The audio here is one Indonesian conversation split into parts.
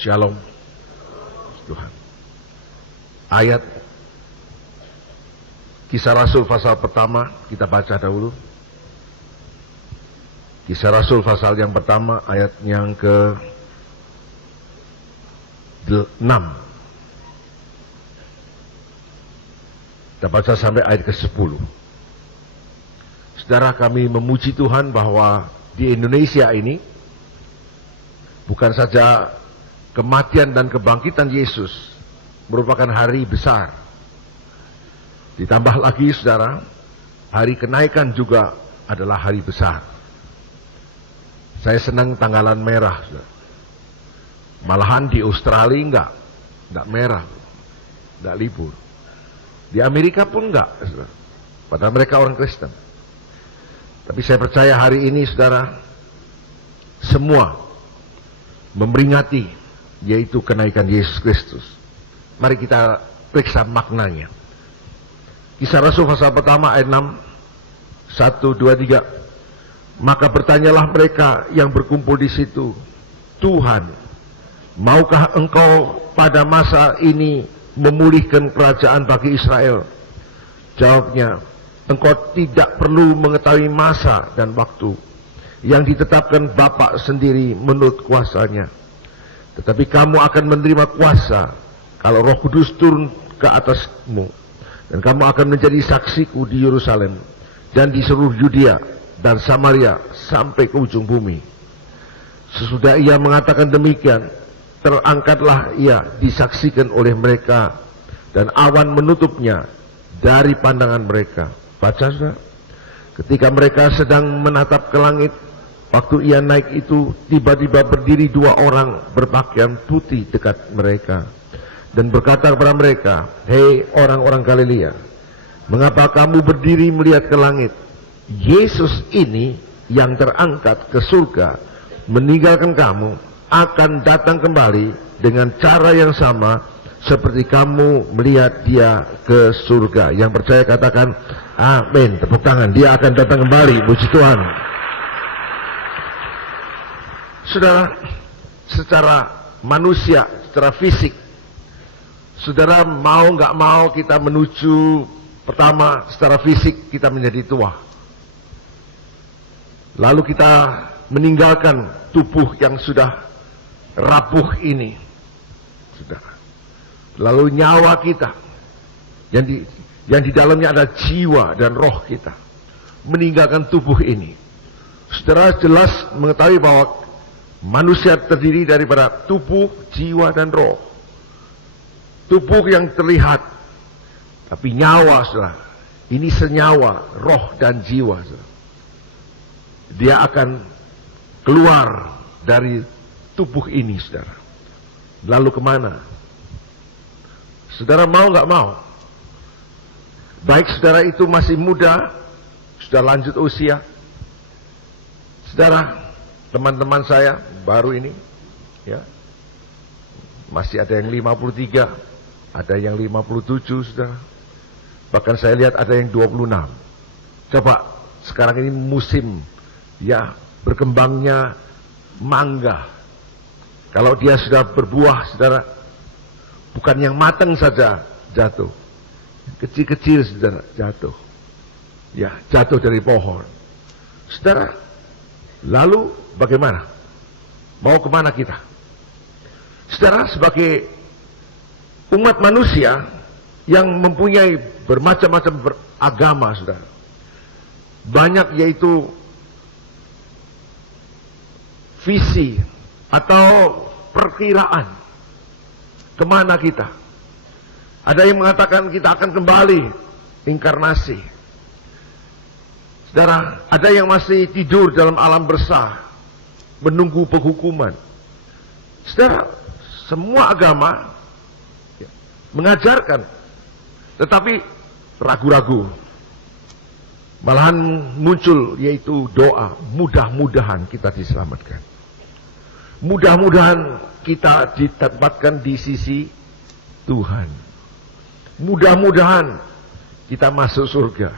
Shalom Tuhan. Ayat Kisah Rasul pasal pertama kita baca dahulu. Kisah Rasul pasal yang pertama ayat yang ke-6. Kita baca sampai ayat ke-10. Saudara, kami memuji Tuhan bahwa di Indonesia ini bukan saja kematian dan kebangkitan Yesus merupakan hari besar. Ditambah lagi, saudara, hari kenaikan juga adalah hari besar. Saya senang tanggalan merah, saudara. Malahan di Australia enggak merah, enggak libur. Di Amerika pun enggak, saudara. Padahal mereka orang Kristen. Tapi saya percaya hari ini, saudara, semua memperingati yaitu kenaikan Yesus Kristus. Mari kita periksa maknanya. Kisah Rasul pasal pertama ayat 6, 1, 2, 3. Maka bertanyalah mereka yang berkumpul di situ, Tuhan, maukah engkau pada masa ini memulihkan kerajaan bagi Israel? Jawabnya, engkau tidak perlu mengetahui masa dan waktu yang ditetapkan Bapa sendiri menurut kuasanya. Tetapi kamu akan menerima kuasa kalau Roh Kudus turun ke atasmu. Dan kamu akan menjadi saksiku di Yerusalem dan di seluruh Yudea dan Samaria sampai ke ujung bumi. Sesudah ia mengatakan demikian, terangkatlah ia disaksikan oleh mereka dan awan menutupnya dari pandangan mereka. Baca, saudara. Ketika mereka sedang menatap ke langit, waktu ia naik itu, tiba-tiba berdiri dua orang berpakaian putih dekat mereka dan berkata kepada mereka, hei orang-orang Galilea, mengapa kamu berdiri melihat ke langit? Yesus ini yang terangkat ke surga meninggalkan kamu akan datang kembali dengan cara yang sama seperti kamu melihat dia ke surga. Yang percaya katakan amin, tepuk tangan. Dia akan datang kembali, puji Tuhan. Saudara, secara manusia, secara fisik, saudara mau nggak mau kita menuju, pertama secara fisik kita menjadi tua. Lalu kita meninggalkan tubuh yang sudah rapuh ini, saudara. Lalu nyawa kita yang di dalamnya ada jiwa dan roh kita meninggalkan tubuh ini. Saudara jelas mengetahui bahwa manusia terdiri daripada tubuh, jiwa dan roh. Tubuh yang terlihat, tapi nyawa, saudara, ini senyawa, roh dan jiwa, saudara. Dia akan keluar dari tubuh ini, saudara. Lalu kemana? Saudara mau nggak mau? Baik saudara itu masih muda, sudah lanjut usia. Saudara, teman-teman saya baru ini, ya, masih ada yang 53, ada yang 57, saudara. Bahkan saya lihat ada yang 26. Coba, sekarang ini musim, ya, berkembangnya mangga. Kalau dia sudah berbuah, saudara, bukan yang matang saja jatuh. Kecil-kecil, saudara, jatuh. Ya, jatuh dari pohon. Saudara, lalu bagaimana? Mau kemana kita? Saudara, sebagai umat manusia yang mempunyai bermacam-macam agama, saudara, banyak yaitu visi atau perkiraan kemana kita. Ada yang mengatakan kita akan kembali inkarnasi. Saudara, ada yang masih tidur dalam alam bersah menunggu penghukuman. Saudara, semua agama mengajarkan, tetapi ragu-ragu. Malahan muncul yaitu doa, mudah-mudahan kita diselamatkan. Mudah-mudahan kita ditempatkan di sisi Tuhan. Mudah-mudahan kita masuk surga.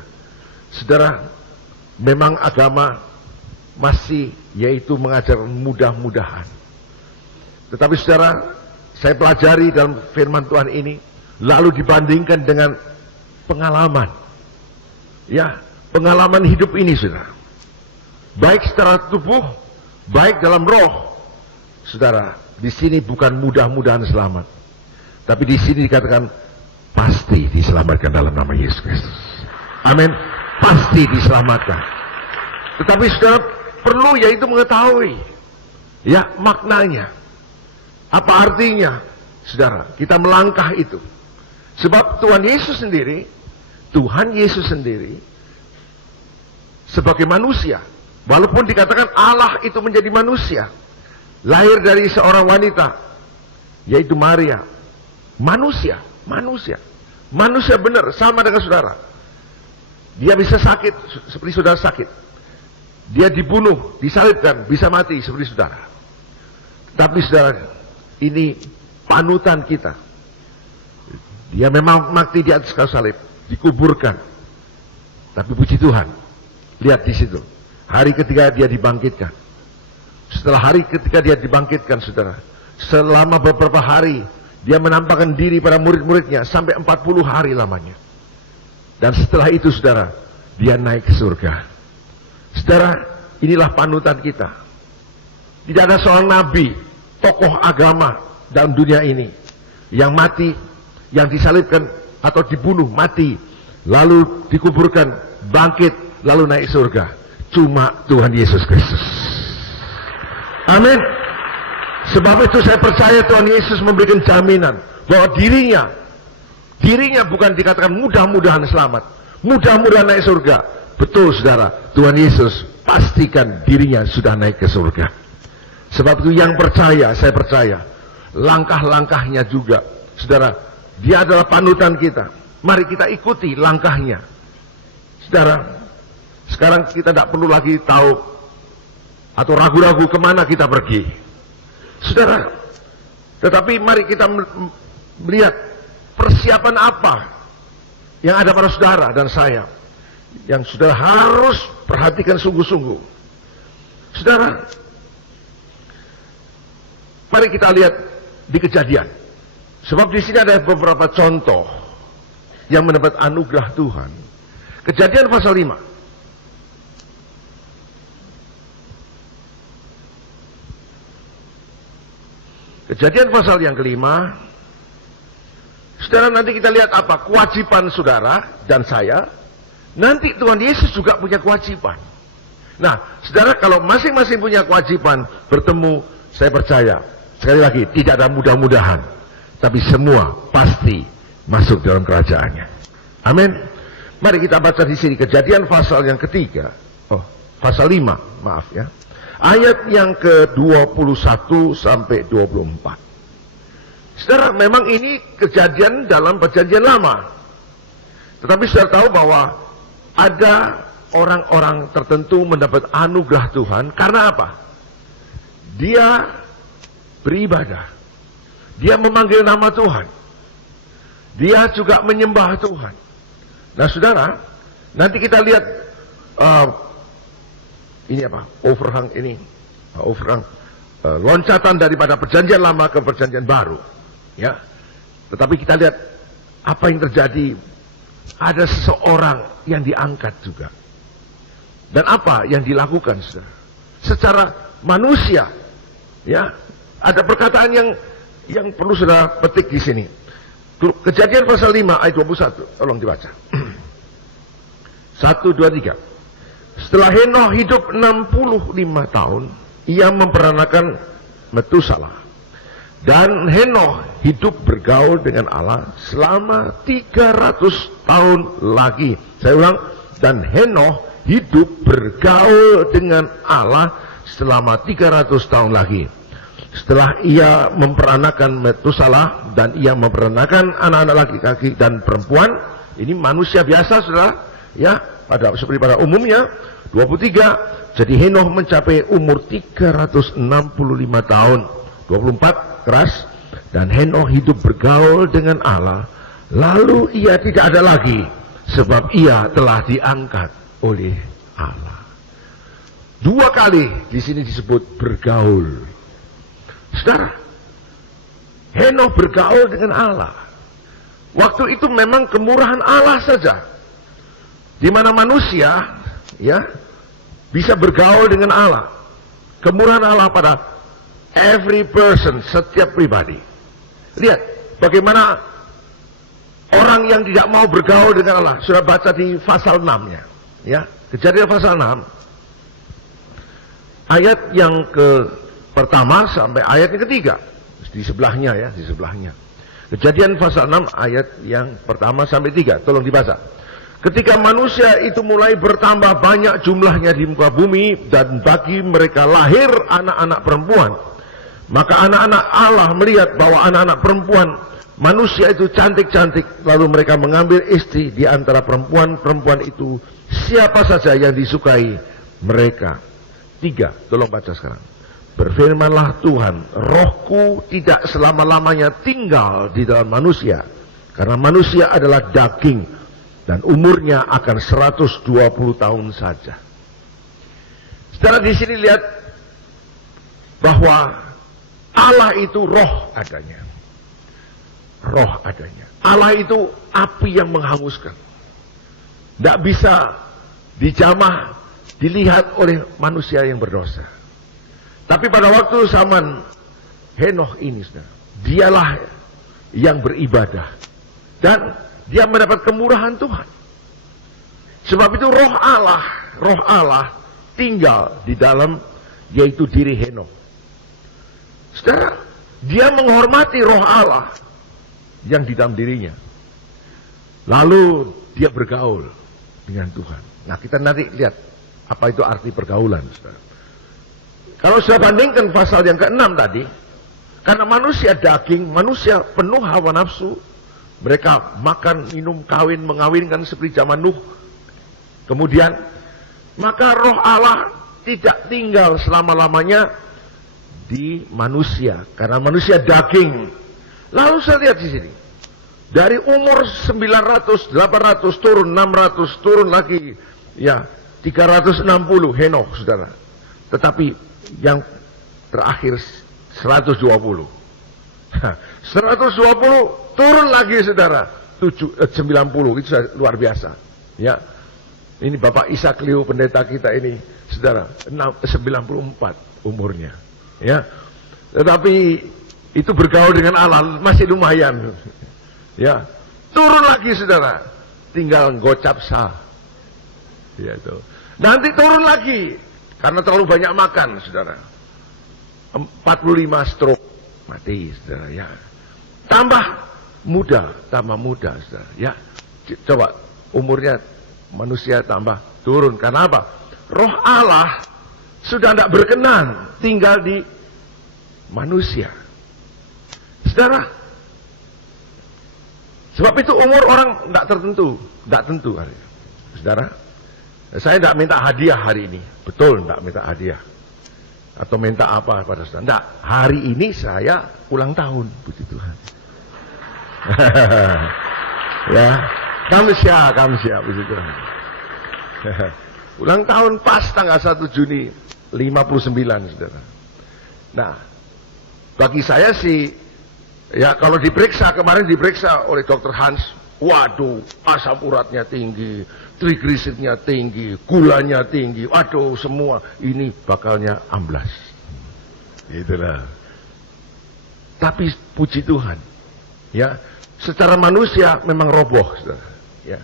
Saudara, memang agama masih yaitu mengajar mudah-mudahan. Tetapi saudara, saya pelajari dalam firman Tuhan ini, lalu dibandingkan dengan pengalaman. Ya, pengalaman hidup ini, saudara. Baik secara tubuh, baik dalam roh. Saudara, di sini bukan mudah-mudahan selamat. Tapi di sini dikatakan pasti diselamatkan dalam nama Yesus Kristus. Amin. Pasti diselamatkan. Tetapi saudara perlu yaitu mengetahui ya maknanya. Apa artinya? Saudara, kita melangkah itu. Sebab Tuhan Yesus sendiri sebagai manusia, walaupun dikatakan Allah itu menjadi manusia, lahir dari seorang wanita, yaitu Maria. Manusia benar, sama dengan saudara. Dia bisa sakit seperti saudara sakit. Dia dibunuh, disalibkan, bisa mati seperti saudara. Tapi saudara, ini panutan kita. Dia memang mati di atas kayu salib, dikuburkan. Tapi puji Tuhan, lihat di situ. Hari ketiga dia dibangkitkan. Setelah hari ketika dia dibangkitkan, saudara, selama beberapa hari dia menampakkan diri pada murid-muridnya sampai 40 hari lamanya. Dan setelah itu, saudara, dia naik ke surga. Saudara, inilah panutan kita. Tidak ada seorang nabi, tokoh agama dalam dunia ini yang mati, yang disalibkan atau dibunuh, mati, lalu dikuburkan, bangkit, lalu naik surga. Cuma Tuhan Yesus Kristus. Amin. Sebab itu saya percaya Tuhan Yesus memberikan jaminan bahwa dirinya bukan dikatakan mudah-mudahan selamat, mudah-mudahan naik surga. Betul saudara, Tuhan Yesus pastikan dirinya sudah naik ke surga. Sebab itu yang percaya, saya percaya, langkah-langkahnya juga, saudara, dia adalah panutan kita. Mari kita ikuti langkahnya. Saudara, sekarang kita tidak perlu lagi tahu atau ragu-ragu kemana kita pergi. Saudara, tetapi mari kita melihat persiapan apa yang ada pada saudara dan saya, yang saudara harus perhatikan sungguh-sungguh. Saudara, mari kita lihat di Kejadian. Sebab di sini ada beberapa contoh yang mendapat anugerah Tuhan. Kejadian pasal 5. Kejadian pasal yang kelima. Saudara, nanti kita lihat apa kewajiban saudara dan saya. Nanti Tuhan Yesus juga punya kewajiban. Nah, saudara, kalau masing-masing punya kewajiban bertemu, saya percaya, sekali lagi, tidak ada mudah-mudahan, tapi semua pasti masuk dalam kerajaannya. Amin. Mari kita baca di sini Kejadian pasal yang ketiga. Pasal 5, maaf ya. Ayat yang ke-21 sampai 24. Saudara, memang ini kejadian dalam perjanjian lama. Tetapi saudara tahu bahwa ada orang-orang tertentu mendapat anugerah Tuhan. Karena apa? Dia beribadah. Dia memanggil nama Tuhan. Dia juga menyembah Tuhan. Nah saudara, nanti kita lihat ini apa? Overhang loncatan daripada perjanjian lama ke perjanjian baru. Ya. Tetapi kita lihat apa yang terjadi. Ada seseorang yang diangkat juga. Dan apa yang dilakukan, saudara? Secara manusia, ya, ada perkataan yang perlu saudara petik di sini. Kejadian pasal 5 ayat 21, tolong dibaca. 1, 2, 3. Setelah Henoh hidup 65 tahun, ia memperanakan Metusalah. Dan Henoh hidup bergaul dengan Allah selama 300 tahun lagi. Saya ulang, dan Henoh hidup bergaul dengan Allah selama 300 tahun lagi. Setelah ia memperanakan Metusalah dan ia memperanakan anak-anak laki-laki dan perempuan, ini manusia biasa, saudara, ya, seperti pada umumnya. 23, jadi Henoh mencapai umur 365 tahun. 24, keras. Dan Henoh hidup bergaul dengan Allah, lalu ia tidak ada lagi, sebab ia telah diangkat oleh Allah. 2 kali di sini disebut bergaul. Saudara, Henokh bergaul dengan Allah. Waktu itu memang kemurahan Allah saja, di mana manusia ya bisa bergaul dengan Allah. Kemurahan Allah pada every person, setiap pribadi. Lihat bagaimana orang yang tidak mau bergaul dengan Allah. Sudah baca di pasal 6-nya, ya. Kejadian pasal 6 ayat yang pertama sampai ayat yang ketiga. Di sebelahnya ya, di sebelahnya. Kejadian pasal 6 ayat yang pertama sampai 3. Tolong dibaca. Ketika manusia itu mulai bertambah banyak jumlahnya di muka bumi, dan bagi mereka lahir anak-anak perempuan, maka anak-anak Allah melihat bahwa anak-anak perempuan manusia itu cantik-cantik, lalu mereka mengambil istri di antara perempuan-perempuan itu, siapa saja yang disukai mereka. 3, tolong baca sekarang. Berfirmanlah Tuhan, rohku tidak selama-lamanya tinggal di dalam manusia, karena manusia adalah daging, dan umurnya akan 120 tahun saja. Saudara, di sini lihat bahwa Allah itu roh adanya. Roh adanya. Allah itu api yang menghanguskan. Tidak bisa dijamah, dilihat oleh manusia yang berdosa. Tapi pada waktu zaman Henokh ini, saudara, dialah yang beribadah. Dan dia mendapat kemurahan Tuhan. Sebab itu roh Allah tinggal di dalam, yaitu diri Henokh. Saudara, dia menghormati roh Allah yang di dalam dirinya. Lalu dia bergaul dengan Tuhan. Nah, kita nanti lihat apa itu arti pergaulan, saudara. Kalau saya bandingkan pasal yang ke-6 tadi, karena manusia daging, manusia penuh hawa nafsu, mereka makan, minum, kawin, mengawinkan seperti zaman Nuh. Kemudian, maka roh Allah tidak tinggal selama-lamanya di manusia, karena manusia daging. Lalu saya lihat di sini, dari umur 900, 800 turun, 600 turun lagi, ya 360 Henokh, saudara. Tetapi yang terakhir 120. 120 turun lagi, saudara. 90, itu luar biasa. Ya. Ini Bapak Ishak Liu, pendeta kita ini, saudara, 94 umurnya. Ya. Tetapi itu bergaul dengan Allah masih lumayan. Ya. Turun lagi, saudara. Tinggal gocap sah. Ya, itu. Nanti turun lagi karena terlalu banyak makan, saudara. 45 stroke, mati, saudara, ya. Tambah muda, saudara, ya. Coba umurnya manusia tambah turun, karena apa? Roh Allah sudah tidak berkenan tinggal di manusia, saudara. Sebab itu umur orang tidak tertentu, tidak tentu, saudara. Saya tidak minta hadiah hari ini, betul tidak minta hadiah atau minta apa pada saudara. Tidak, hari ini saya ulang tahun, puji Tuhan. Ya, kamsia, puji Tuhan. Ulang tahun pas tanggal 1 Juni 59, saudara. Nah, bagi saya sih, ya kalau diperiksa, kemarin diperiksa oleh Dr. Hans, waduh, asam uratnya tinggi, trigliseridnya tinggi, gulanya tinggi, waduh, semua ini bakalnya amblas. Itulah. Tapi puji Tuhan, ya, secara manusia memang roboh, saudara. Ya.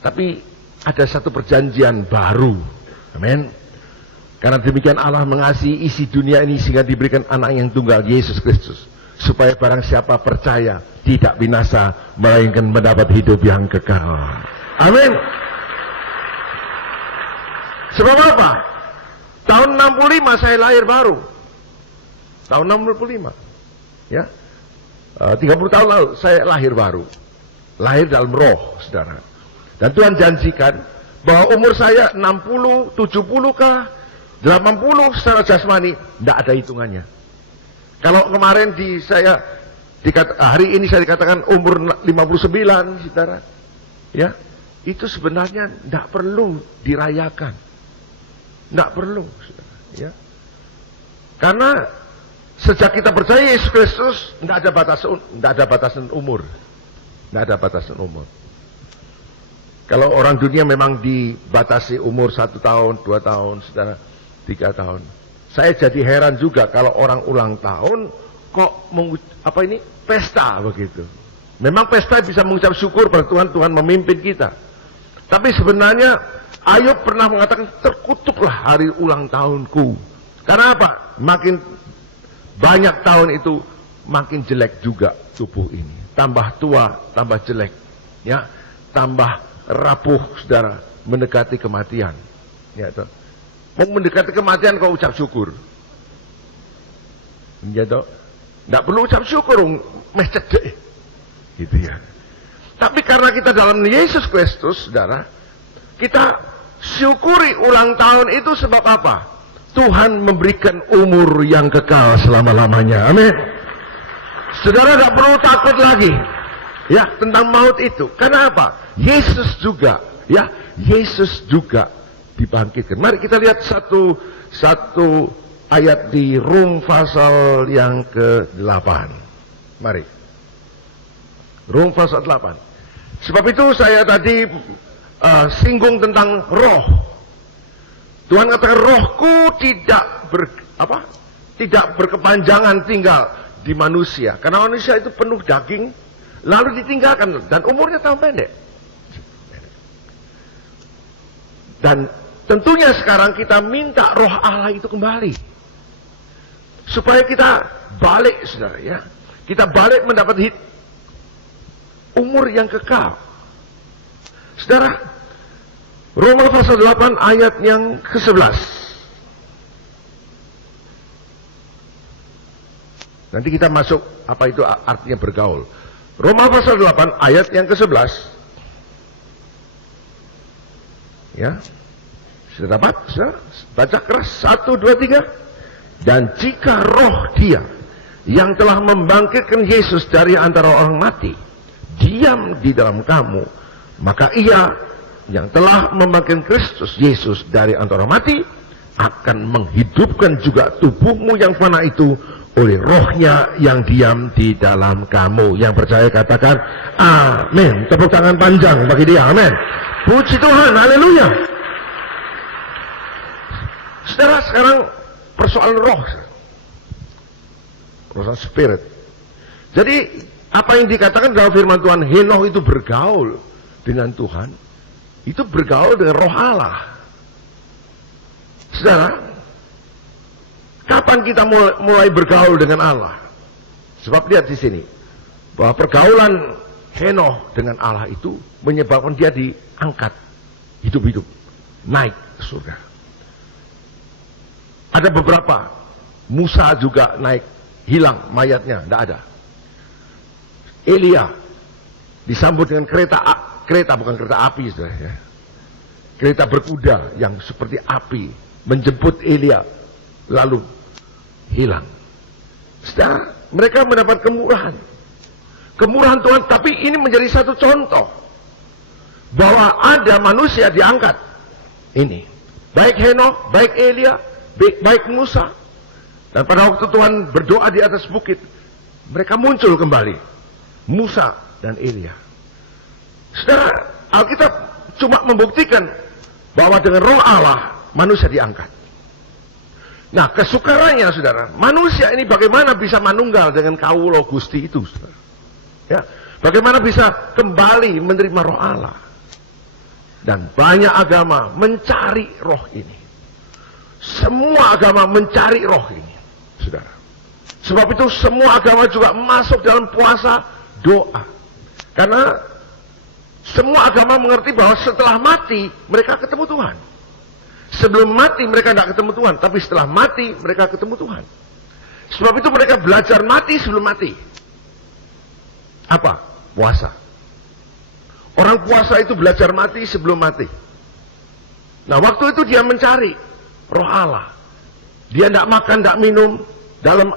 Tapi ada satu perjanjian baru, amin. Karena demikian Allah mengasihi isi dunia ini sehingga diberikan anak yang tunggal, Yesus Kristus, supaya barang siapa percaya tidak binasa, melainkan mendapat hidup yang kekal. Amin. Sebab apa? Tahun 65 saya lahir baru. Tahun 65. Ya. 30 tahun lalu saya lahir baru. Lahir dalam roh, saudara. Dan Tuhan janjikan bahwa umur saya 60, 70 kah, 80 secara jasmani, tidak ada hitungannya. Kalau kemarin hari ini saya dikatakan umur 59, saudara. Ya, itu sebenarnya tidak perlu dirayakan. Tidak perlu, saudara. Ya. Karena Sejak kita percaya Yesus Kristus, tidak ada batasan umur. Tidak ada batasan umur. Kalau orang dunia memang dibatasi umur 1 tahun, 2 tahun, saudara, 3 tahun. Saya jadi heran juga kalau orang ulang tahun kok pesta begitu. Memang pesta bisa mengucap syukur pada Tuhan, Tuhan memimpin kita. Tapi sebenarnya Ayub pernah mengatakan, terkutuklah hari ulang tahunku. Karena apa? Makin banyak tahun itu makin jelek juga tubuh ini. Tambah tua, tambah jelek. Ya, tambah rapuh, saudara, mendekati kematian. Ya, toh. Mau mendekati kematian kau ucap syukur. Ya, toh. Nggak perlu ucap syukur, meh cedek. Gitu ya. Tapi karena kita dalam Yesus Kristus, saudara, kita syukuri ulang tahun itu sebab apa? Tuhan memberikan umur yang kekal selama-lamanya. Amin. Saudara tidak perlu takut lagi ya tentang maut itu. Karena apa? Yesus juga dibangkitkan. Mari kita lihat satu ayat di Rum pasal yang ke-8. Mari. Rum pasal 8. Sebab itu saya tadi singgung tentang roh. Tuhan katakan, rohku tidak berkepanjangan tinggal di manusia. Karena manusia itu penuh daging, lalu ditinggalkan, dan umurnya tambah pendek. Dan tentunya sekarang kita minta roh Allah itu kembali. Supaya kita balik, saudara ya. Kita balik mendapat umur yang kekal. Saudara, Roma pasal 8 ayat yang ke-11. Nanti kita masuk apa itu artinya bergaul. Roma pasal 8 ayat yang ke-11. Ya. Sudah dapat? Sudah? Baca keras. 1, 2, 3. Dan jika roh dia yang telah membangkitkan Yesus dari antara orang mati diam di dalam kamu, maka ia yang telah membangkitkan Kristus Yesus dari antara mati akan menghidupkan juga tubuhmu yang fana itu oleh rohnya yang diam di dalam kamu. Yang percaya katakan amin. Tepuk tangan panjang bagi dia. Amin. Puji Tuhan. Haleluya. Saudara, sekarang persoalan roh, persoalan spirit. Jadi apa yang dikatakan dalam firman Tuhan, Henokh itu bergaul dengan Tuhan, itu bergaul dengan roh Allah. Saudara, kapan kita mulai bergaul dengan Allah? Sebab lihat di sini, bahwa pergaulan Henokh dengan Allah itu menyebabkan dia diangkat hidup-hidup, naik ke surga. Ada beberapa, Musa juga naik, hilang mayatnya, tidak ada. Elia disambut dengan kereta bukan kereta api, saudara ya. Kereta berkuda yang seperti api menjemput Elia, lalu hilang. Saudara, mereka mendapat kemurahan Tuhan. Tapi ini menjadi satu contoh bahwa ada manusia diangkat. Ini baik Henokh, baik Elia, baik Musa. Dan pada waktu Tuhan berdoa di atas bukit, mereka muncul kembali, Musa dan Elia. Saudara, Alkitab cuma membuktikan bahwa dengan roh Allah manusia diangkat. Nah, kesukarannya, saudara, manusia ini bagaimana bisa manunggal dengan kawula Gusti itu, saudara? Ya, bagaimana bisa kembali menerima roh Allah? Dan banyak agama mencari roh ini. Semua agama mencari roh ini, saudara. Sebab itu semua agama juga masuk dalam puasa, doa. Karena semua agama mengerti bahwa setelah mati mereka ketemu Tuhan. Sebelum mati mereka tidak ketemu Tuhan, tapi setelah mati mereka ketemu Tuhan. Sebab itu mereka belajar mati sebelum mati. Apa? Puasa. Orang puasa itu belajar mati sebelum mati. Nah, waktu itu dia mencari roh Allah. Dia tidak makan, tidak minum. Dalam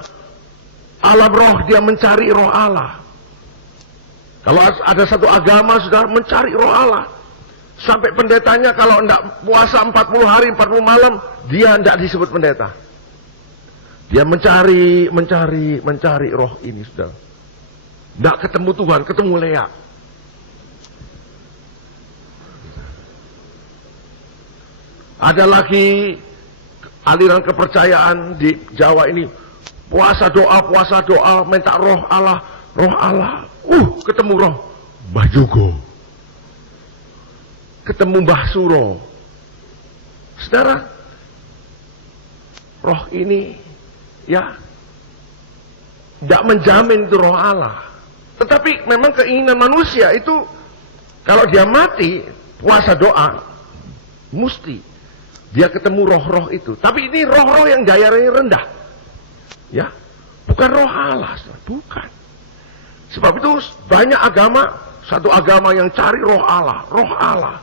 alam roh dia mencari roh Allah. Kalau ada satu agama sudah mencari roh Allah, sampai pendetanya kalau tidak puasa 40 hari 40 malam, dia tidak disebut pendeta. Dia mencari roh ini, sudah. Tidak ketemu Tuhan, ketemu Lea. Ada lagi aliran kepercayaan di Jawa ini, puasa doa, minta roh Allah. Ketemu roh Mbah Jogo, ketemu Mbah Suro. Saudara, roh ini ya tidak menjamin itu roh Allah. Tetapi memang keinginan manusia itu, kalau dia mati, puasa doa, mesti dia ketemu roh-roh itu. Tapi ini roh-roh yang dayanya rendah. Ya, bukan roh Allah, bukan. Sebab itu banyak agama, satu agama yang cari roh Allah, roh Allah.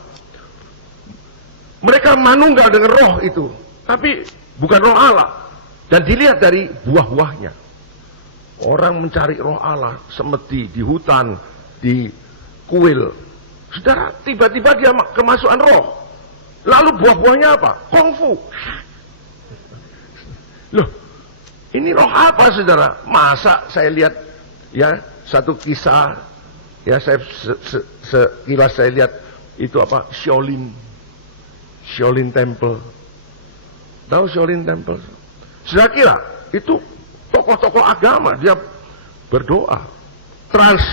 Mereka manunggal dengan roh itu, tapi bukan roh Allah. Dan dilihat dari buah-buahnya. Orang mencari roh Allah, semedi, di hutan, di kuil. Saudara, tiba-tiba dia kemasukan roh. Lalu buah-buahnya apa? Kungfu. Loh, ini roh apa, saudara? Masa saya lihat, ya, satu kisah, ya, saya sekilas saya lihat, itu apa? Shaolin Temple. Tahu Shaolin Temple? Saudara kira, itu tokoh-tokoh agama, dia berdoa. Trans,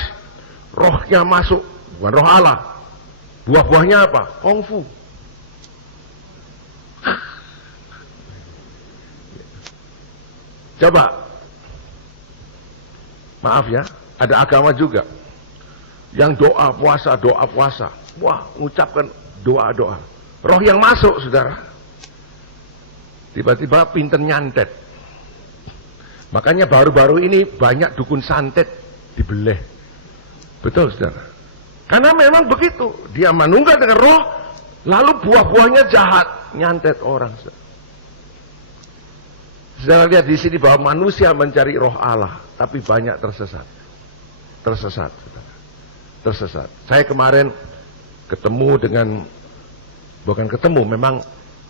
rohnya masuk, bukan roh Allah. Buah-buahnya apa? Kungfu. Coba, maaf ya, ada agama juga yang doa puasa. Wah, mengucapkan doa. Roh yang masuk, saudara, tiba-tiba pinter nyantet. Makanya baru-baru ini banyak dukun santet dibelah. Betul, saudara. Karena memang begitu, dia manunggal dengan roh, lalu buah-buahnya jahat, nyantet orang, saudara. Saudara lihat di sini bahwa manusia mencari roh Allah, tapi banyak tersesat. Tersesat. Saya kemarin ketemu dengan, memang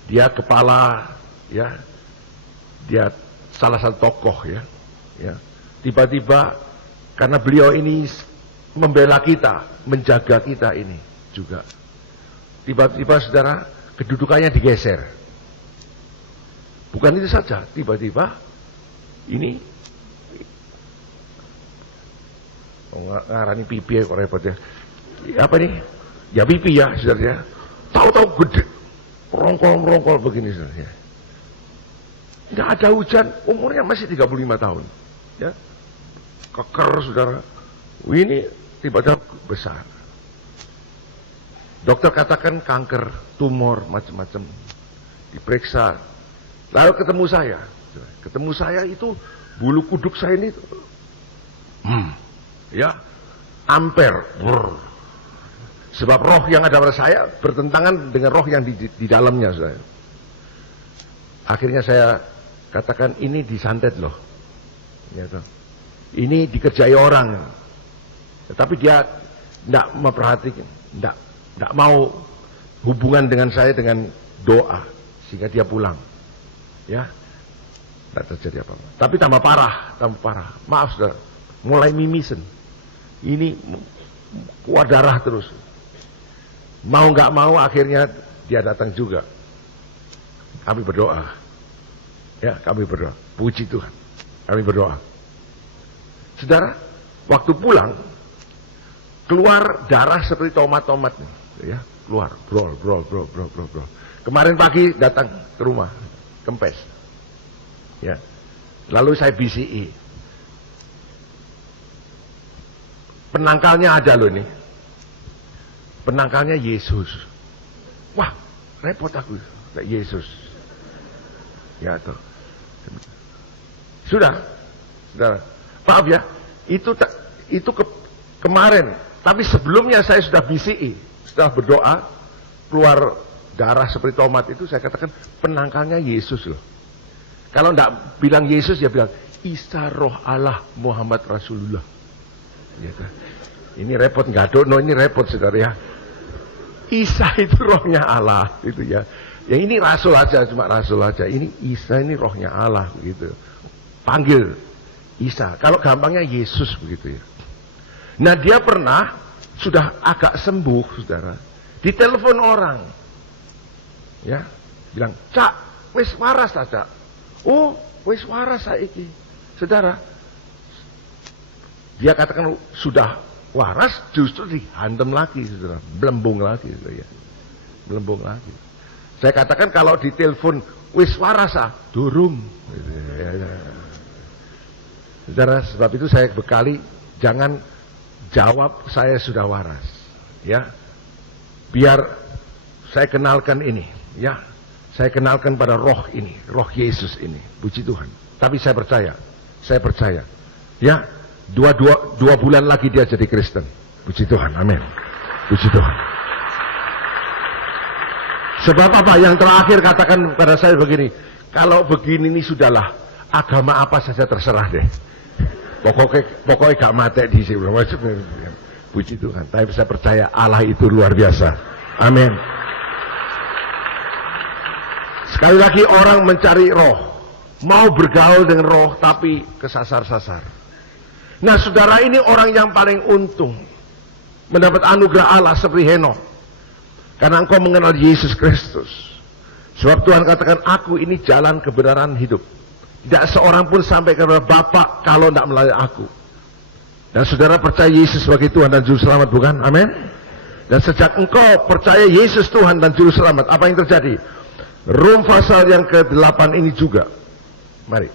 dia kepala, ya, dia salah satu tokoh, ya. Tiba-tiba karena beliau ini membela kita, menjaga kita ini juga. Tiba-tiba, saudara, kedudukannya digeser. Bukan itu saja, tiba-tiba ini ngarani pipi kok repot ya. Apa nih? Ya pipi ya, saudara. Tahu-tahu gede, rongkol begini, saudara. Tidak ada hujan, umurnya masih 35 tahun. Ya, keker, saudara. Ini tiba-tiba besar. Dokter katakan kanker, tumor, macam-macam. Diperiksa. Lalu ketemu saya itu bulu kuduk saya ini, ya, amper. Sebab roh yang ada pada saya bertentangan dengan roh yang di dalamnya, saya. Akhirnya saya katakan, ini disantet loh, ya, ini dikerjai orang, tapi dia tidak memperhatikan, tidak mau hubungan dengan saya dengan doa, sehingga dia pulang. Ya, tidak terjadi apa-apa. Tapi tambah parah. Maaf, saudara, mulai mimisen. Ini keluar darah terus. Mau nggak mau, akhirnya dia datang juga. Kami berdoa. Ya, kami berdoa. Puji Tuhan. Kami berdoa. Saudara, waktu pulang, keluar darah seperti tomat-tomat. Ya, keluar. Brol. Kemarin pagi datang ke rumah. Kempes, ya. Lalu saya BCI, penangkalnya ada loh nih, penangkalnya Yesus. Wah, repot aku, Yesus, ya tuh. Sudah, maaf ya, itu kemarin, tapi sebelumnya saya sudah BCI, sudah berdoa, keluar darah seperti tomat itu, saya katakan penangkalnya Yesus loh. Kalau tidak bilang Yesus, ya bilang Isa roh Allah Muhammad Rasulullah. Gitu. Ini repot, nggak dono, ini repot, saudara ya. Isa itu rohnya Allah, gitu ya. Ya ini rasul aja, cuma rasul aja. Ini Isa ini rohnya Allah, gitu. panggil Isa. Kalau gampangnya Yesus begitu ya. Nah dia pernah sudah agak sembuh, saudara, ditelepon orang, ya, bilang, "Cak, wis waras ta, Cak?" "Oh, wis waras saiki." Saudara, dia katakan sudah waras, justru dihantam lagi, saudara, belembung lagi, saudara, ya. Belembung lagi. Saya katakan kalau ditelepon wis waras durung. Saudara, sebab itu saya bekali, jangan jawab saya sudah waras, ya. Biar saya kenalkan ini, ya. Saya kenalkan pada roh ini, roh Yesus ini. Puji Tuhan. Tapi saya percaya, ya. Dua bulan lagi dia jadi Kristen. Puji Tuhan, amin. Puji Tuhan. Sebab apa? Yang terakhir katakan pada saya begini, kalau begini ini sudahlah, agama apa saja terserah deh. Pokoknya gak mati di sini. Puji Tuhan. Tapi saya percaya Allah itu luar biasa. Amin. Sekali lagi orang mencari roh, mau bergaul dengan roh tapi kesasar-sasar. Nah saudara, ini orang yang paling untung mendapat anugerah Allah seperti Henokh, karena engkau mengenal Yesus Kristus. Sebab Tuhan katakan, aku ini jalan kebenaran hidup. Tidak seorang pun sampai kepada Bapa kalau tidak melalui aku. Dan saudara percaya Yesus sebagai Tuhan dan Juru Selamat, bukan? Amin. Dan sejak engkau percaya Yesus Tuhan dan Juru Selamat, apa yang terjadi? Rom pasal yang ke-8 ini juga. Mari.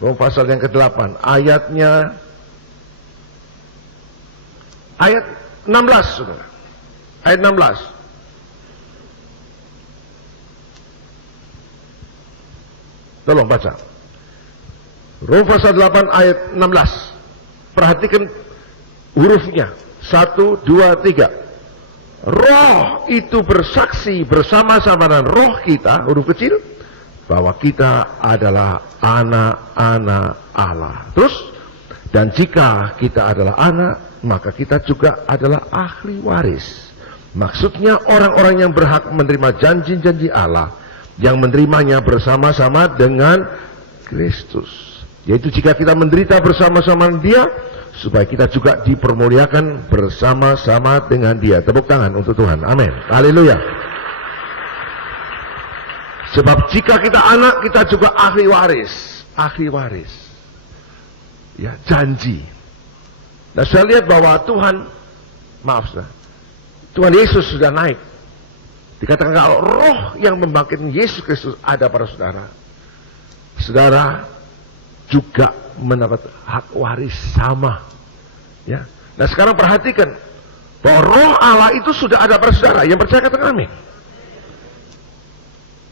Rom pasal yang ke-8. Ayatnya. Ayat 16, saudara. Ayat 16. Tolong baca. Rom pasal 8 ayat 16. Perhatikan hurufnya. 1, 2, 3. Roh itu bersaksi bersama-sama dengan roh kita, huruf kecil, bahwa kita adalah anak-anak Allah. Terus, dan jika kita adalah anak, maka kita juga adalah ahli waris. Maksudnya orang-orang yang berhak menerima janji-janji Allah, yang menerimanya bersama-sama dengan Kristus. Yaitu jika kita menderita bersama-sama dia, supaya kita juga dipermuliakan bersama-sama dengan dia. Tepuk tangan untuk Tuhan. Amin. Haleluya. Sebab jika kita anak, kita juga ahli waris. Ahli waris. Ya, janji. Nah, saya lihat bahwa Tuhan Yesus sudah naik. Dikatakan kalau roh yang membangkitkan Yesus Kristus ada pada saudara, saudara juga mendapat hak waris sama. Ya. Nah sekarang perhatikan bahwa roh Allah itu sudah ada pada saudara. Yang percaya katakan amin.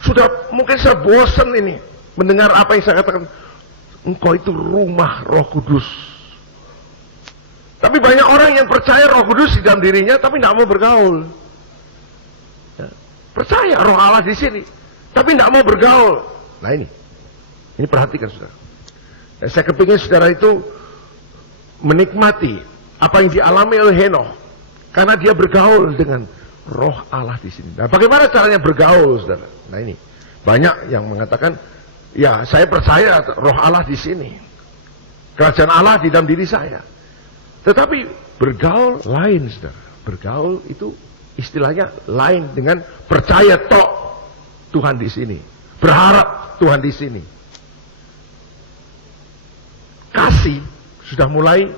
Sudah mungkin saya bosan ini mendengar apa yang saya katakan. Engkau itu rumah Roh Kudus. Tapi banyak orang yang percaya Roh Kudus di dalam dirinya tapi tidak mau bergaul. Ya. Percaya roh Allah di sini tapi tidak mau bergaul. Nah ini perhatikan saudara. Saya kepingin saudara itu menikmati apa yang dialami oleh Henokh, karena dia bergaul dengan roh Allah di sini. Nah, bagaimana caranya bergaul, saudara? Nah ini banyak yang mengatakan, ya saya percaya roh Allah di sini, kerajaan Allah di dalam diri saya. Tetapi bergaul lain, saudara. Bergaul itu istilahnya lain dengan percaya tok Tuhan di sini, berharap Tuhan di sini. Kasih sudah mulai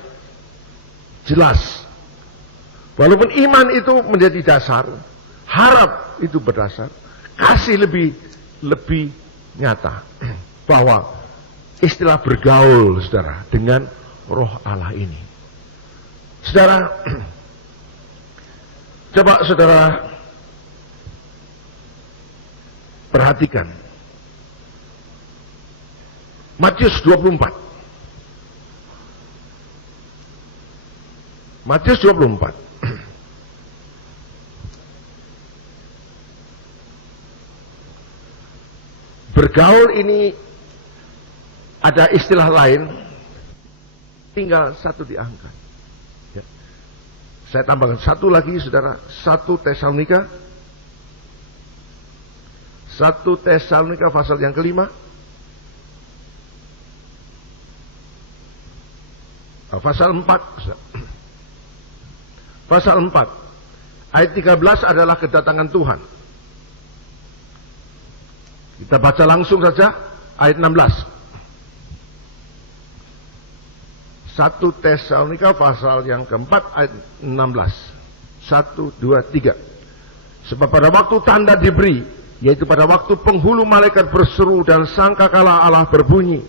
jelas. Walaupun iman itu menjadi dasar, harap itu berdasar, kasih lebih nyata. Bahwa istilah bergaul, saudara, dengan roh Allah ini. Saudara, coba saudara perhatikan Matius 24. Matius 24. Bergaul ini ada istilah lain, tinggal satu diangkat. Ya. Saya tambahkan satu lagi, saudara. 1 Tesalonika pasal yang ke-5 Pasal 4. Pasal 4. Ayat 13 adalah kedatangan Tuhan. Kita baca langsung saja ayat 16. 1 Tesalonika pasal yang keempat ayat 16. 1, 2, 3. Sebab pada waktu tanda diberi, yaitu pada waktu penghulu malaikat berseru dan sangkakala Allah berbunyi,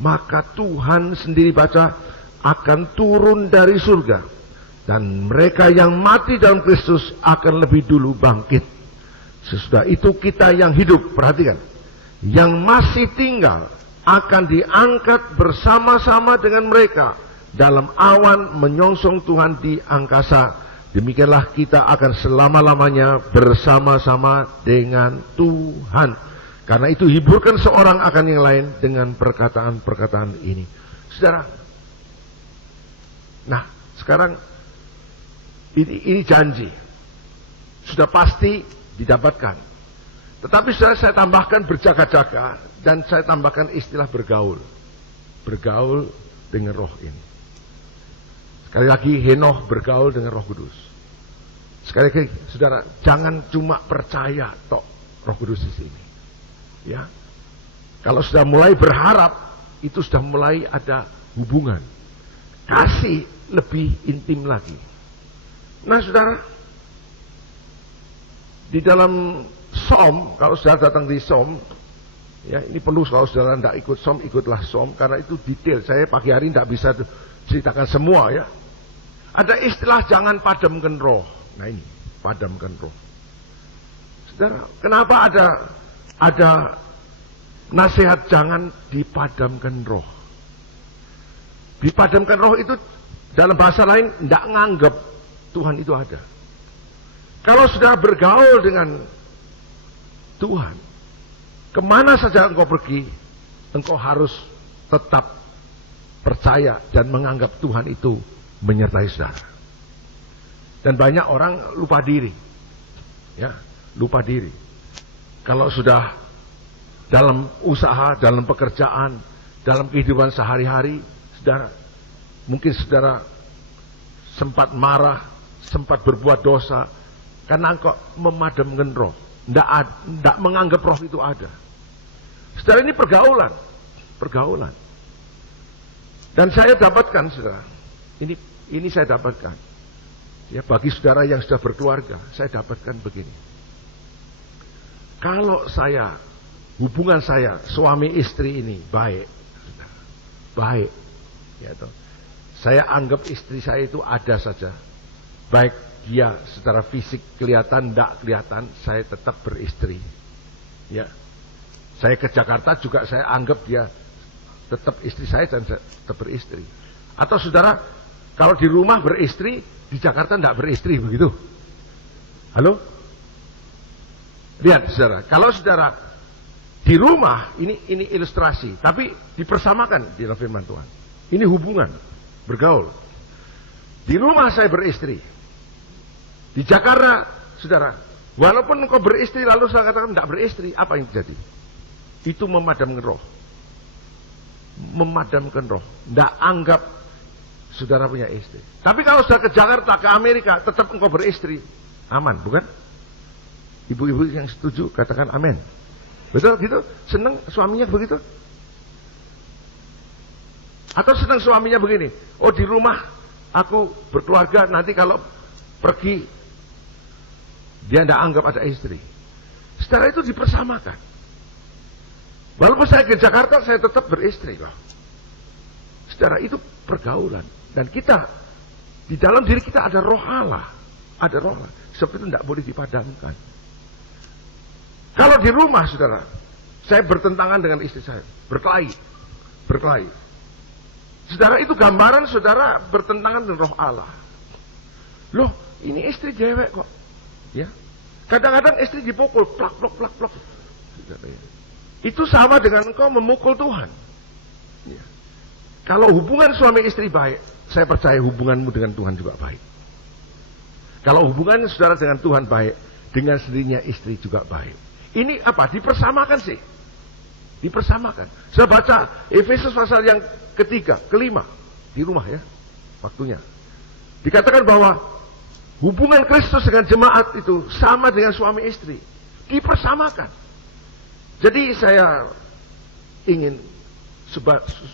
maka Tuhan sendiri baca akan turun dari surga, dan mereka yang mati dalam Kristus akan lebih dulu bangkit. Sesudah itu kita yang hidup, perhatikan, yang masih tinggal akan diangkat bersama-sama dengan mereka dalam awan menyongsong Tuhan di angkasa. Demikianlah kita akan selama-lamanya bersama-sama dengan Tuhan. Karena itu hiburkan seorang akan yang lain dengan perkataan-perkataan ini. Saudara, nah sekarang ini janji. Sudah pasti didapatkan. Tetapi saya tambahkan berjaga-jaga, dan saya tambahkan istilah bergaul. Bergaul dengan roh ini. Sekali lagi, Henoh bergaul dengan Roh Kudus. Sekali lagi, saudara, jangan cuma percaya tok Roh Kudus di sini. Ya, kalau sudah mulai berharap, itu sudah mulai ada hubungan, kasih lebih intim lagi. Nah, saudara, di dalam Som, kalau saudara datang di Som, ya ini perlu kalau saudara tidak ikut Som, ikutlah Som, karena itu detail. Saya pagi hari tidak bisa ceritakan semua ya. Ada istilah jangan padamkan roh. Nah ini, padamkan roh. Saudara, kenapa ada nasihat jangan dipadamkan roh? Dipadamkan roh itu dalam bahasa lain tidak nganggap Tuhan itu ada. Kalau sudah bergaul dengan Tuhan, kemana saja engkau pergi, engkau harus tetap percaya dan menganggap Tuhan itu menyertai saudara. Dan banyak orang lupa diri. Ya, lupa diri. Kalau sudah dalam usaha, dalam pekerjaan, dalam kehidupan sehari-hari, saudara, mungkin saudara sempat marah, sempat berbuat dosa, karena engkau memadamkan roh. Tidak menganggap roh itu ada. Saudara, ini pergaulan. Pergaulan. Dan saya dapatkan, saudara, ini saya dapatkan. Ya, bagi saudara yang sudah berkeluarga, saya dapatkan begini. Kalau hubungan saya, suami istri ini baik, saudara, baik, ya toh. Saya anggap istri saya itu ada saja. Baik dia secara fisik kelihatan, tidak kelihatan, saya tetap beristri. Ya, saya ke Jakarta juga saya anggap dia tetap istri saya dan saya tetap beristri. Atau saudara, kalau di rumah beristri, di Jakarta tidak beristri, begitu? Halo? Lihat saudara, kalau saudara di rumah, ini ilustrasi, tapi dipersamakan di dalam firman Tuhan. Ini hubungan, bergaul. Di rumah saya beristri. Di Jakarta, saudara, walaupun engkau beristri lalu saya katakan tidak beristri, apa yang terjadi? Itu memadamkan roh. Memadamkan roh. Tidak anggap saudara punya istri. Tapi kalau sudah ke Jakarta, ke Amerika, tetap engkau beristri, aman, bukan? Ibu-ibu yang setuju katakan amin. Betul gitu? Senang suaminya begitu? Atau senang suaminya begini, oh di rumah aku berkeluarga, nanti kalau pergi dia tidak anggap ada istri. Setelah itu dipersamakan. Walaupun saya ke Jakarta, saya tetap beristri loh. Saudara, itu pergaulan. Dan kita, di dalam diri kita ada roh Allah. Ada roh Allah. Sebab itu tidak boleh dipadamkan. Kalau di rumah, saudara, saya bertentangan dengan istri saya. Berkelahi. Berkelahi. Saudara, itu gambaran saudara bertentangan dengan roh Allah. Loh, ini istri cewek kok. Ya. Kadang-kadang istri dipukul. Plak, plak, plak, plak. Itu sama dengan engkau memukul Tuhan. Ya. Kalau hubungan suami istri baik, saya percaya hubunganmu dengan Tuhan juga baik. Kalau hubungan saudara dengan Tuhan baik, dengan sendirinya istri juga baik. Ini apa? Dipersamakan sih. Dipersamakan. Saya baca Efesus pasal yang ketiga, kelima. di rumah ya, waktunya. Dikatakan bahwa hubungan Kristus dengan jemaat itu sama dengan suami istri, dipersamakan. Jadi saya ingin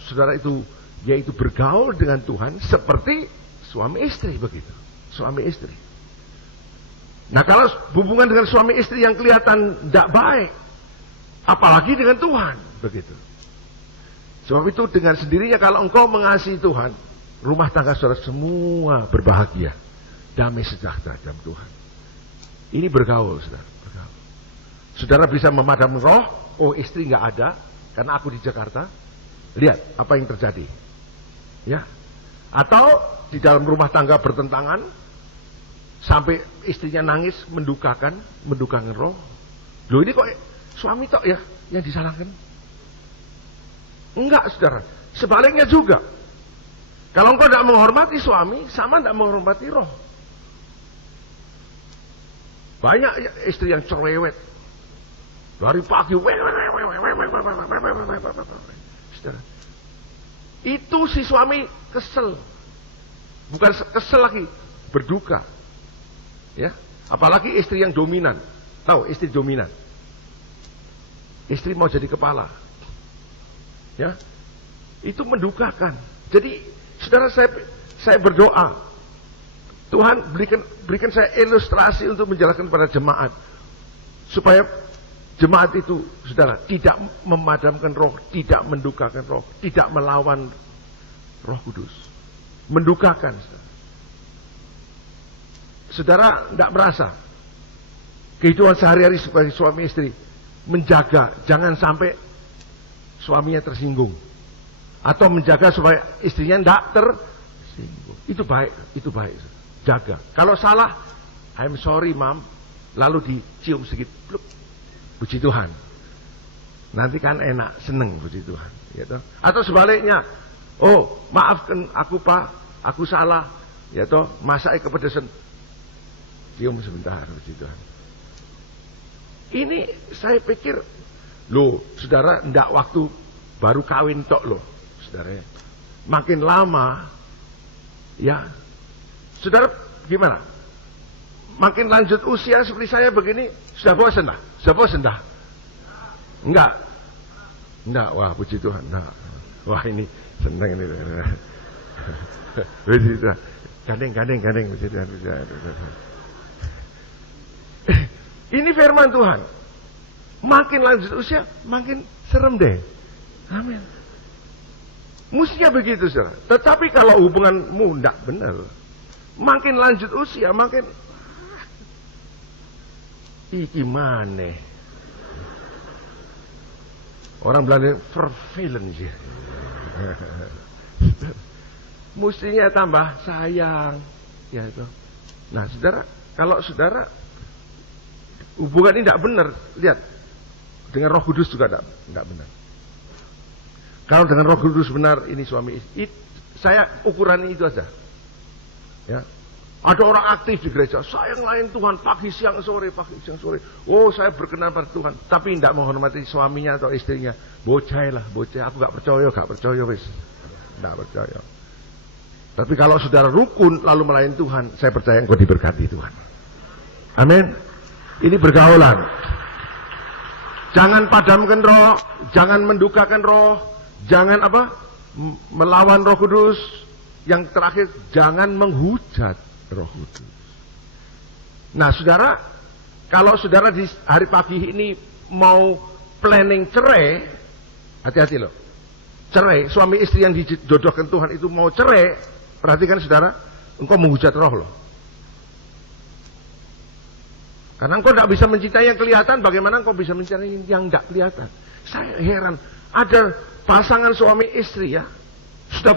saudara itu yaitu bergaul dengan Tuhan seperti suami istri begitu, suami istri. Nah kalau hubungan dengan suami istri yang kelihatan tidak baik, apalagi dengan Tuhan begitu. Sebab itu dengan sendirinya kalau engkau mengasihi Tuhan, rumah tangga saudara semua berbahagia, damai sejahtera dalam Tuhan. Ini bergaul, saudara. Bergaul. Saudara bisa memadamkan roh. Oh, istri nggak ada karena aku di Jakarta. Lihat apa yang terjadi, ya. Atau di dalam rumah tangga bertentangan sampai istrinya nangis, mendukakan roh. Loh ini kok suami tok ya yang disalahkan? Enggak, saudara. Sebaliknya juga. Kalau engkau tidak menghormati suami, sama tidak menghormati roh. Banyak istri yang cerewet. Dari pagi. Saudara. Itu si suami kesel. Bukan kesel lagi, berduka. Ya, apalagi istri yang dominan. Tahu, istri dominan. Istri mau jadi kepala. Ya, itu mendukakan. Jadi, saudara saya berdoa, Tuhan berikan saya ilustrasi untuk menjelaskan pada jemaat, supaya jemaat itu, saudara, tidak memadamkan roh, tidak mendukakan roh, tidak melawan Roh Kudus, mendukakan. Saudara tidak merasa kehidupan sehari-hari sebagai suami istri menjaga jangan sampai suaminya tersinggung, atau menjaga supaya istrinya tidak tersinggung. Itu baik, jaga. Kalau salah, I'm sorry mom, lalu dicium sedikit, pluk, puji Tuhan. Nanti kan enak, seneng, puji Tuhan. Gitu. Atau sebaliknya, oh maafkan aku pak, aku salah, ya toh, masaknya kepedesan, cium sebentar, puji Tuhan. Ini saya pikir, loh, saudara, ndak waktu baru kawin tok loh, saudara. Makin lama, ya, saudara gimana? Makin lanjut usia seperti saya begini, sudah bosan dah? Sudah bosan dah? Enggak, wah puji Tuhan, enggak. Wah ini senang ini. Puji Tuhan, gandeng, puji Tuhan. Ini firman Tuhan. Makin lanjut usia, makin serem deh. Amin. Mestinya begitu, saudara. Tetapi kalau hubunganmu tidak benar, makin lanjut usia, makin iki maneh. Orang Belanda vervelend sih. Mestinya tambah sayang, ya itu. Nah, saudara, kalau saudara hubungan ini tidak benar, lihat. Dengan Roh Kudus juga tidak benar. Kalau dengan Roh Kudus benar, ini suami istri. Saya ukuran itu aja. Ya. Ada orang aktif di gereja, saya ngelayan Tuhan pagi, siang, sore. Oh, saya berkenan pada Tuhan. Tapi tidak menghormati suaminya atau istrinya. Bocah. Aku gak percaya wis. Tidak percaya. Tapi kalau saudara rukun lalu melayani Tuhan, saya percaya engkau diberkati Tuhan. Amin. Ini bergaulan. Jangan padamkan roh, jangan mendukakan roh, jangan melawan Roh Kudus. Yang terakhir, jangan menghujat Roh Kudus. Nah, saudara, kalau saudara di hari pagi ini mau planning cerai, hati-hati loh. Cerai, suami istri yang dijodohkan Tuhan itu mau cerai, perhatikan saudara, engkau menghujat roh loh. Karena engkau tidak bisa mencintai yang kelihatan, bagaimana engkau bisa mencintai yang tidak kelihatan? Saya heran, ada pasangan suami istri ya, sudah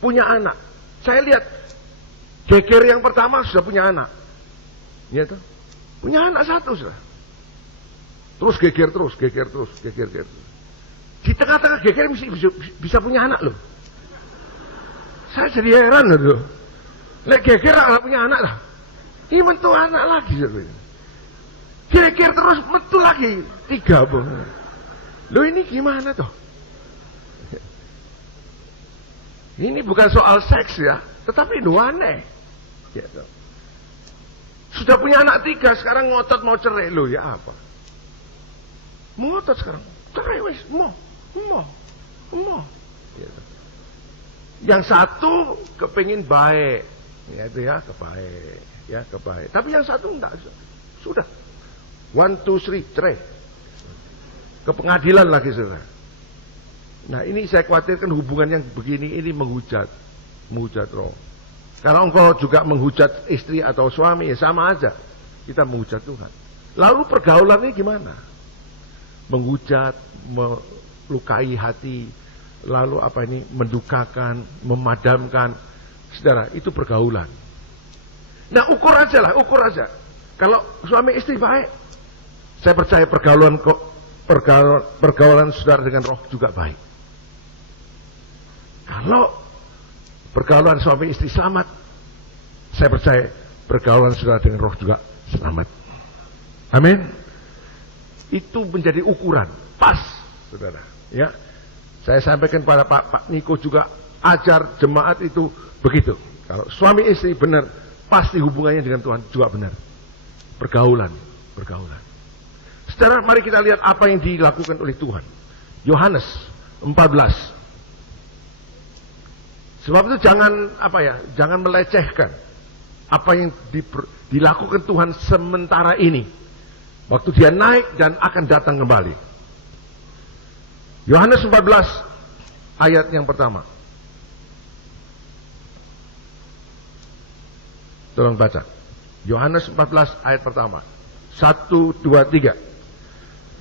punya anak. Saya lihat, geger yang pertama sudah punya anak. Ya tuh, punya anak satu sudah. Terus geger terus. Di tengah-tengah geger bisa punya anak loh. Saya jadi heran loh. Lek geger anak punya anak lah. Ini mentu anak lagi sebenarnya. Geger terus metu lagi 3 boh. Loh ini gimana toh? Ini bukan soal seks ya, tetapi aneh. Gitu. Sudah punya anak 3, sekarang ngotot mau cerai. Loh ya apa? Ngotot sekarang. Cerai wis, mau. Gitu. Yang satu kepingin baik. Ya itu ya, kebaik. Ya, kebaik. Tapi yang satu enggak. Sudah. 1, 2, 3, cerai. Ke pengadilan lagi, saudara. Nah ini saya khawatirkan hubungan yang begini ini menghujat roh. Karena engkau juga menghujat istri atau suami, ya sama aja. Kita menghujat Tuhan. Lalu pergaulan ini gimana? Menghujat, melukai hati, lalu apa ini? Mendukakan, memadamkan. Saudara, itu pergaulan. Nah ukur aja. Kalau suami istri baik, saya percaya pergaulan saudara dengan roh juga baik. Kalau pergaulan suami istri selamat, saya percaya pergaulan saudara dengan roh juga selamat. Amin. Itu menjadi ukuran pas, saudara. Ya, saya sampaikan pada Pak Niko juga, ajar jemaat itu begitu. Kalau suami istri benar, pasti hubungannya dengan Tuhan juga benar. Pergaulan. Saudara, mari kita lihat apa yang dilakukan oleh Tuhan. Yohanes 14. Sebab itu jangan melecehkan apa yang dilakukan Tuhan sementara ini. Waktu dia naik dan akan datang kembali. Yohanes 14 ayat yang pertama. Tolong baca. Yohanes 14 ayat pertama. 1, 2, 3.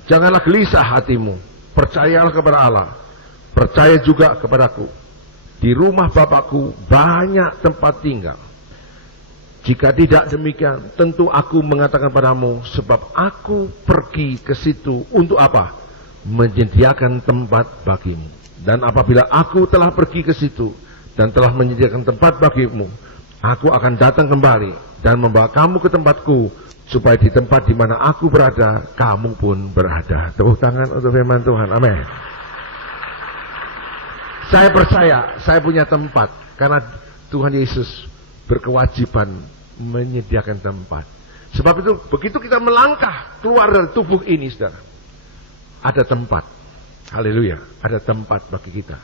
Janganlah gelisah hatimu. Percayalah kepada Allah. Percaya juga kepadaku. Di rumah Bapakku banyak tempat tinggal. Jika tidak demikian, tentu aku mengatakan padamu, sebab aku pergi ke situ untuk apa? Menyediakan tempat bagimu. Dan apabila aku telah pergi ke situ dan telah menyediakan tempat bagimu, aku akan datang kembali dan membawa kamu ke tempatku, supaya di tempat di mana aku berada, kamu pun berada. Tepuk tangan untuk firman Tuhan. Amin. Saya percaya, saya punya tempat. Karena Tuhan Yesus berkewajiban menyediakan tempat. Sebab itu, begitu kita melangkah keluar dari tubuh ini, saudara, ada tempat. Haleluya, ada tempat bagi kita.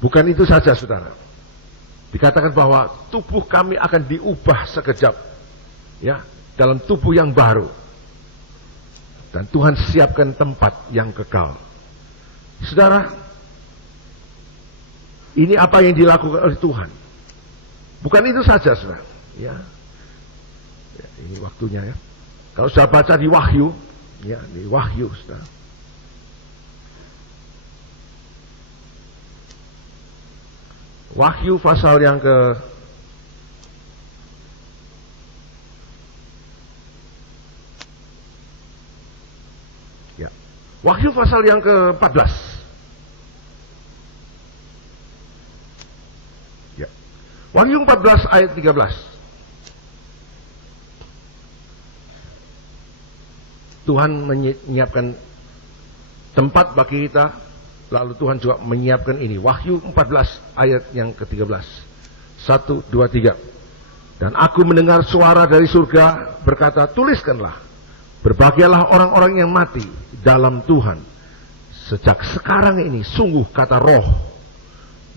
Bukan itu saja, saudara. Dikatakan bahwa tubuh kami akan diubah sekejap. Ya, dalam tubuh yang baru. Dan Tuhan siapkan tempat yang kekal. Saudara, ini apa yang dilakukan oleh Tuhan. Bukan itu saja, saudara. Ya, ini waktunya ya. Kalau sudah baca di Wahyu, ya di Wahyu, saudara. Wahyu pasal yang Wahyu pasal yang ke-14. Wahyu 14 ayat 13. Tuhan menyiapkan tempat bagi kita, lalu Tuhan juga menyiapkan ini. Wahyu 14 ayat yang ke-13. 1, 2, 3. Dan aku mendengar suara dari surga berkata, tuliskanlah, berbahagialah orang-orang yang mati dalam Tuhan. Sejak sekarang ini, sungguh kata Roh,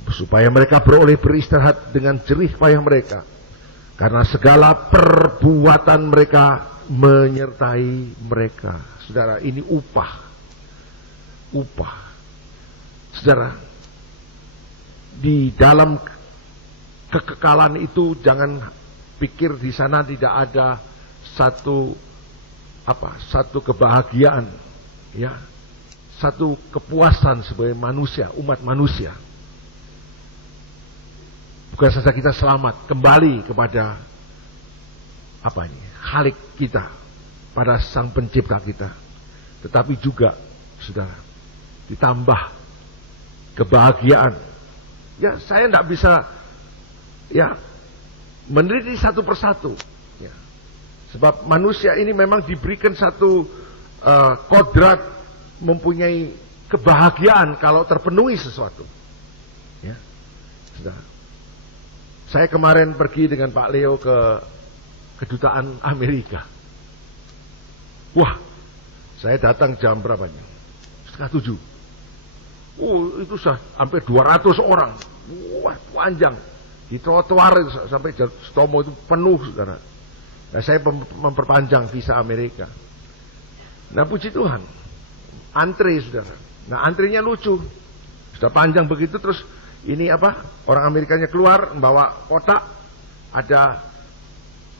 supaya mereka beroleh beristirahat dengan jerih payah mereka, karena segala perbuatan mereka menyertai mereka. Saudara, ini upah. Saudara, di dalam kekekalan itu jangan pikir di sana tidak ada satu kebahagiaan, ya, satu kepuasan sebagai manusia, umat manusia. Bukan saja kita selamat kembali kepada Khalik kita, pada Sang Pencipta kita, tetapi juga, saudara, ditambah kebahagiaan. Ya, saya tidak bisa meneliti satu persatu. Ya. Sebab manusia ini memang diberikan satu kodrat mempunyai kebahagiaan kalau terpenuhi sesuatu. Ya. Saudara. Saya kemarin pergi dengan Pak Leo ke kedutaan Amerika. Wah, saya datang jam berapanya? 6:30. Itu sampai 200 orang. Wah, panjang. Di trotoar sampai Stomo itu penuh, saudara. Nah, saya memperpanjang visa Amerika. Nah, puji Tuhan, antre, saudara. Nah, antrinya lucu. Sudah panjang begitu, terus ini orang Amerikanya keluar membawa kotak, ada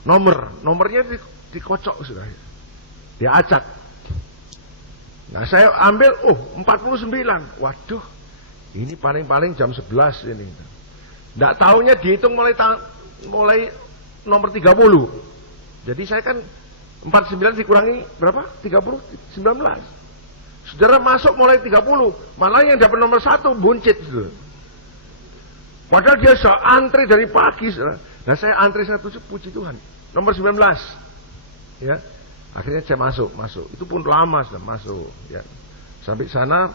nomornya dikocok, saudara. Diacak. Nah, saya ambil 49. Waduh, ini paling-paling jam 11 ini. Nggak taunya dihitung mulai nomor 30. Jadi saya kan 49 dikurangi berapa? 30, 19. Saudara masuk mulai 30, malah yang dapat nomor 1 buncit. Saudara. Padahal dia antri dari pagi. Saudara. Nah, saya antri 1, puji Tuhan. Nomor 19. Ya. Akhirnya saya masuk. Itu pun lama sudah masuk. Ya. Sampai sana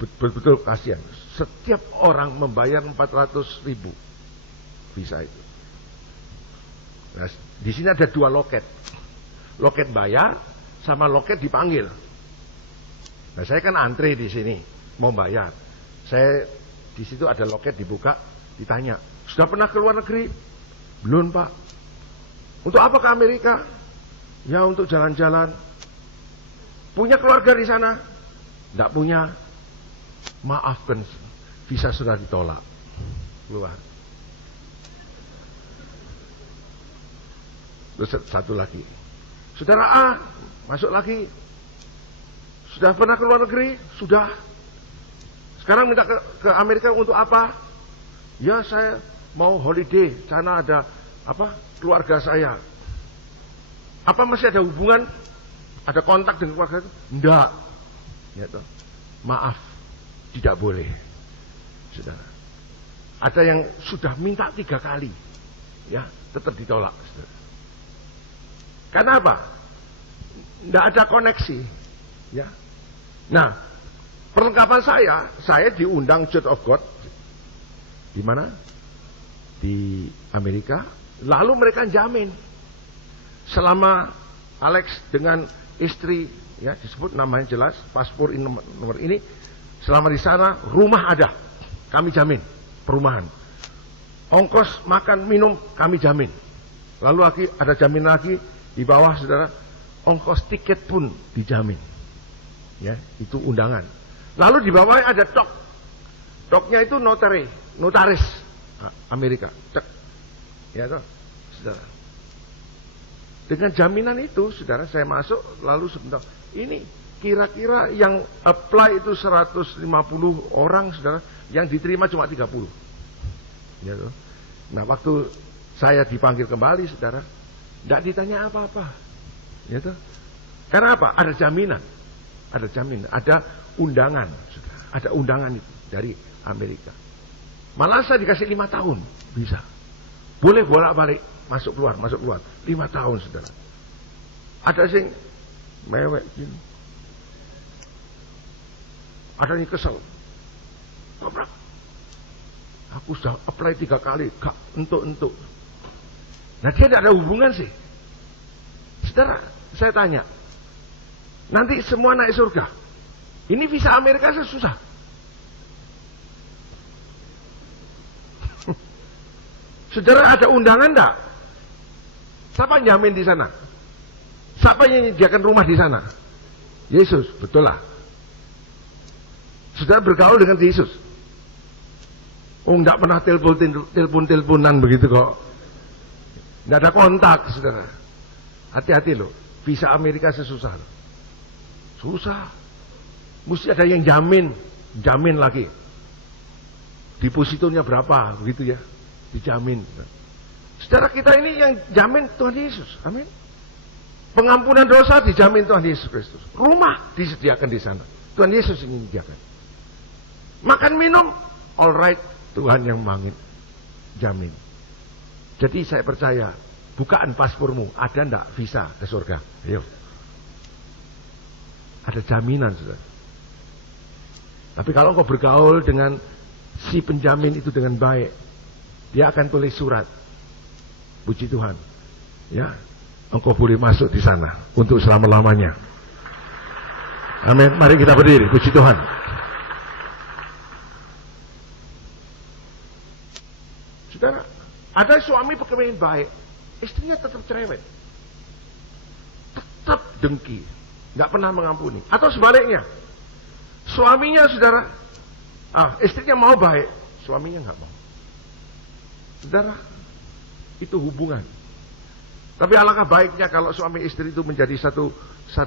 betul-betul kasihan. Setiap orang membayar 400.000 visa itu. Nah, di sini ada 2 loket. Loket bayar sama loket dipanggil. Nah, saya kan antri di sini mau bayar. Saya di situ ada loket dibuka, ditanya, "Sudah pernah ke luar negeri?" "Belum, Pak." "Untuk apa ke Amerika?" "Ya, untuk jalan-jalan." "Punya keluarga di sana?" "Enggak punya." "Maafkan, visa sudah ditolak." Keluar. Terus satu lagi, "Saudara A," masuk lagi, "Sudah pernah ke luar negeri?" "Sudah." "Sekarang minta ke Amerika untuk apa?" "Ya, saya mau holiday, sana ada keluarga saya." "Apa masih ada hubungan? Ada kontak dengan keluarga itu?" "Enggak." Ya, toh. "Maaf, tidak boleh." Saudara. Ada yang sudah minta 3 kali, ya, tetap ditolak. Saudara. Karena apa? Tidak ada koneksi, ya. Nah, perlengkapan saya diundang Church of God di mana? Di Amerika. Lalu mereka jamin selama Alex dengan istri, ya, disebut namanya jelas, paspor ini, nomor ini, selama di sana rumah ada, kami jamin perumahan. Ongkos makan minum kami jamin. Lalu lagi ada jamin lagi di bawah, saudara, ongkos tiket pun dijamin. Ya, itu undangan. Lalu di bawahnya ada tok. Toknya itu notaris Amerika. Cek. Ya, toh, saudara. Dengan jaminan itu, saudara, saya masuk, lalu sebentar. Ini kira-kira yang apply itu 150 orang, saudara, yang diterima cuma 30. Ya, toh. Nah, waktu saya dipanggil kembali, saudara, tidak ditanya apa-apa. Ya, toh. Karena apa? Ada jaminan. Ada jaminan, ada undangan, saudara. Ada undangan itu dari Amerika. Malah saya dikasih 5 tahun, bisa. Boleh bolak-balik, masuk keluar, 5 tahun, saudara. Ada sing mewek gini. Ada yang kesel. Kobrak. Aku sudah apply 3 kali, gak entuk. Nah, dia tidak ada hubungan sih. Saudara, saya tanya, nanti semua naik surga. Ini visa Amerika susah. Saudara, ada undangan enggak? Siapa yang jamin di sana? Siapa yang menyediakan rumah di sana? Yesus, betul lah. Saudara bergaul dengan Yesus. Oh, enggak pernah telepon-teleponan begitu kok. Enggak ada kontak, saudara. Hati-hati loh, visa Amerika susah loh. Susah. Mesti ada yang jamin lagi. Depositonya berapa, begitu ya. Dijamin. Saudara, kita ini yang jamin Tuhan Yesus. Amin. Pengampunan dosa dijamin Tuhan Yesus Kristus. Rumah disediakan di sana. Tuhan Yesus yang menyediakan. Makan minum, alright, Tuhan yang jamin. Jadi saya percaya, bukaan paspormu, ada ndak visa ke surga? Ayo. Ada jaminan, saudara. Tapi kalau engkau bergaul dengan si penjamin itu dengan baik, dia akan tulis surat. Puji Tuhan. Ya, engkau boleh masuk di sana untuk selama-lamanya. Amin. Mari kita berdiri. Puji Tuhan. Saudara, ada suami pemain baik, istrinya tetap cerewet, tetap dengki, nggak pernah mengampuni. Atau sebaliknya, suaminya saudara, istrinya mau baik, suaminya nggak mau. Saudara, itu hubungan. Tapi alangkah baiknya kalau suami istri itu menjadi satu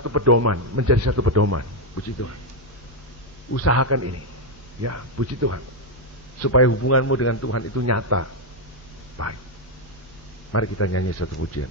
pedoman, menjadi satu pedoman. Puji Tuhan. Usahakan ini, ya, puji Tuhan, supaya hubunganmu dengan Tuhan itu nyata, baik. Mari kita nyanyi satu pujian.